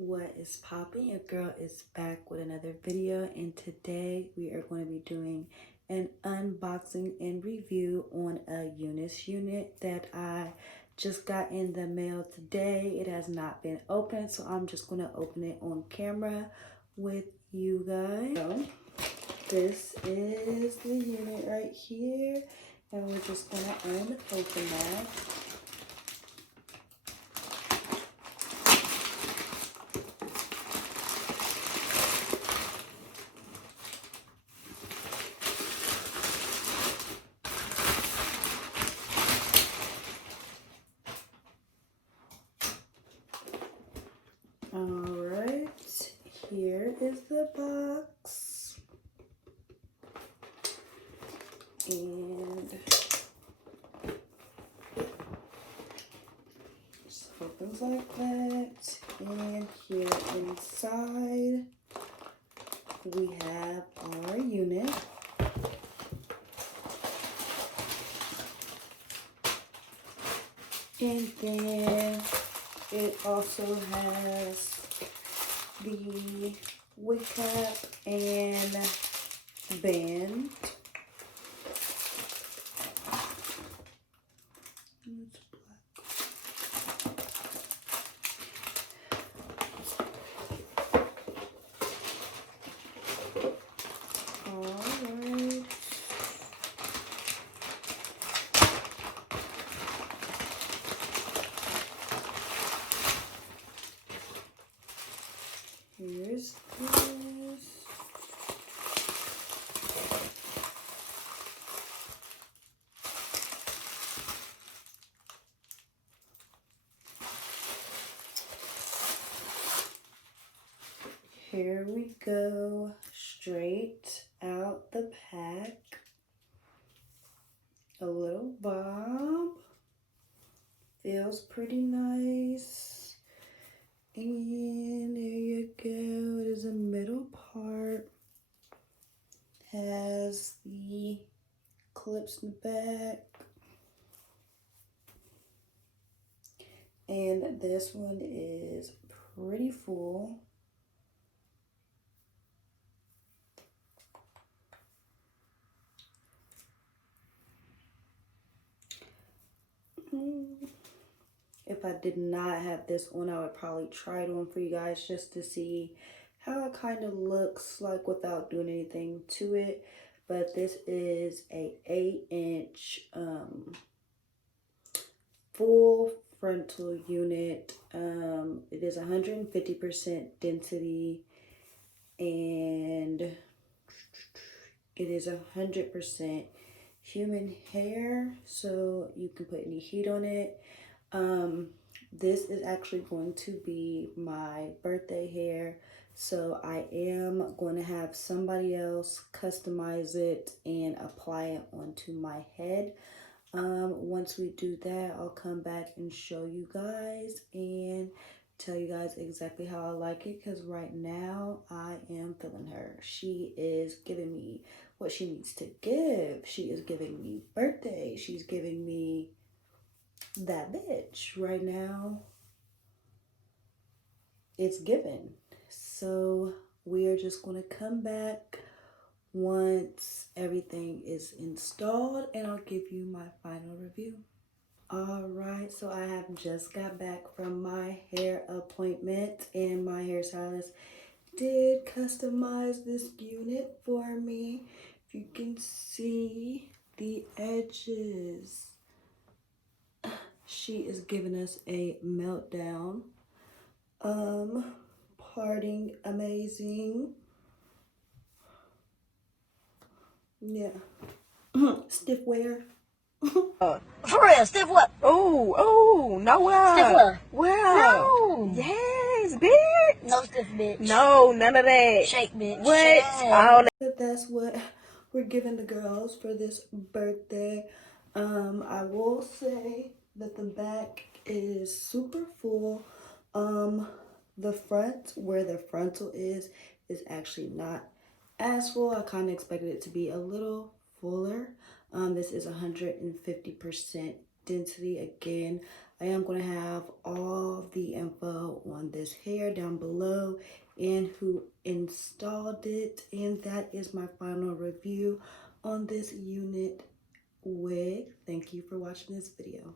What is popping? Your girl is back with another video, and today we are going to be doing an unboxing and review on a Unice unit that I just got in the mail today. It has not been opened, so I'm just going to open it on camera with you guys. So this is the unit right here, and we're just going to open that. Alright, here is the box, and just opens like that, and here inside we have our unit. And then it also has the wig cap and band. Alright. Here's this. Here we go, straight out the pack. A little bob. Feels pretty nice. And there you go. It is a middle part. Has the clips in the back. And this one is pretty full. If I did not have this on, I would probably try it on for you guys just to see how it kind of looks like without doing anything to it. But this is a 8-inch full frontal unit. It is 150% density, and it is 100% human hair, so you can put any heat on it. This is actually going to be my birthday hair, so I am going to have somebody else customize it and apply it onto my head. Once we do that, I'll come back and show you guys and tell you guys exactly how I like it, because right now I am feeling her. She is giving me what she needs to give. She is giving me birthday. She's giving me that bitch right now. It's given. So we are just going to come back once everything is installed, and I'll give you my final review. Alright, so I have just got back from my hair appointment, and my hairstylist did customize this unit for me. If you can see the edges, she is giving us a meltdown. Parting amazing. Yeah. Stiff wear. For real, stiff what? Oh, no way. Stiff what? Wow. No. Yes, bitch. No stiff bitch. No, none of that. Shake bitch. What? Shake. All that. But that's what we're giving the girls for this birthday. I will say that the back is super full. The front, where the frontal is actually not as full. I kind of expected it to be a little fuller. This is 150% density. Again, I am going to have all of the info on this hair down below and who installed it. And that is my final review on this unit wig. Thank you for watching this video.